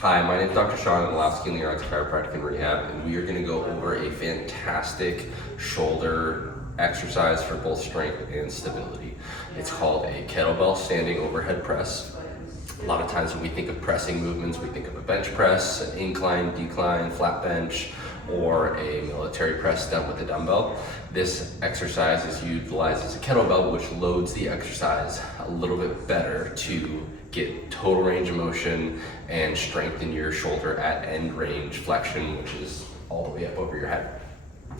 Hi, my name is Dr. Sean. I'm Lasky Leon's Chiropractic and Rehab, and we are going to go over a fantastic shoulder exercise for both strength and stability. It's called a kettlebell standing overhead press. A lot of times when we think of pressing movements, we think of a bench press, an incline, decline, flat bench, or a military press done with a dumbbell. This exercise is utilized as a kettlebell, which loads the exercise a little bit better to get total range of motion and strengthen your shoulder at end range flexion, which is all the way up over your head.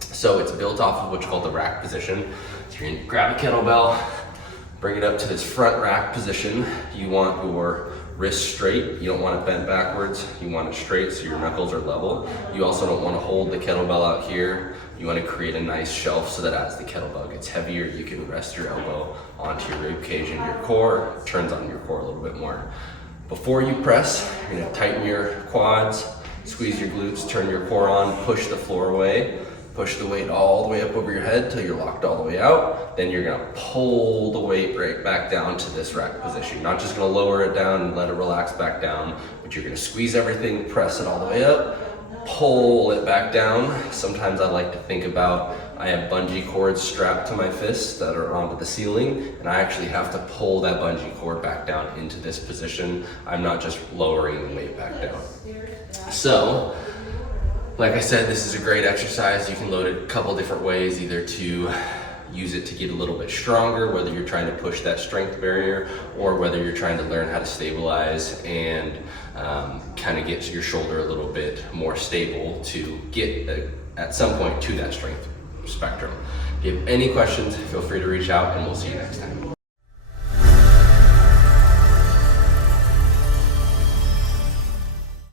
So it's built off of what's called the rack position. So you're gonna grab a kettlebell, bring it up to this front rack position. You want your wrist straight. You don't want it bent backwards. You want it straight so your knuckles are level. You also don't want to hold the kettlebell out here. You want to create a nice shelf so that as the kettlebell gets heavier, you can rest your elbow onto your rib cage and your core. It turns on your core a little bit more. Before you press, you're going to tighten your quads, squeeze your glutes, turn your core on, push the floor away. Push the weight all the way up over your head till you're locked all the way out. Then you're gonna pull the weight right back down to this rack position. You're not just gonna lower it down and let it relax back down, but you're gonna squeeze everything, press it all the way up, pull it back down. Sometimes I like to think about, I have bungee cords strapped to my fists that are onto the ceiling, and I actually have to pull that bungee cord back down into this position. I'm not just lowering the weight back down. So, like I said, this is a great exercise. You can load it a couple different ways, either to use it to get a little bit stronger, whether you're trying to push that strength barrier, or whether you're trying to learn how to stabilize and kind of get your shoulder a little bit more stable to get at some point to that strength spectrum. If you have any questions, feel free to reach out and we'll see you next time.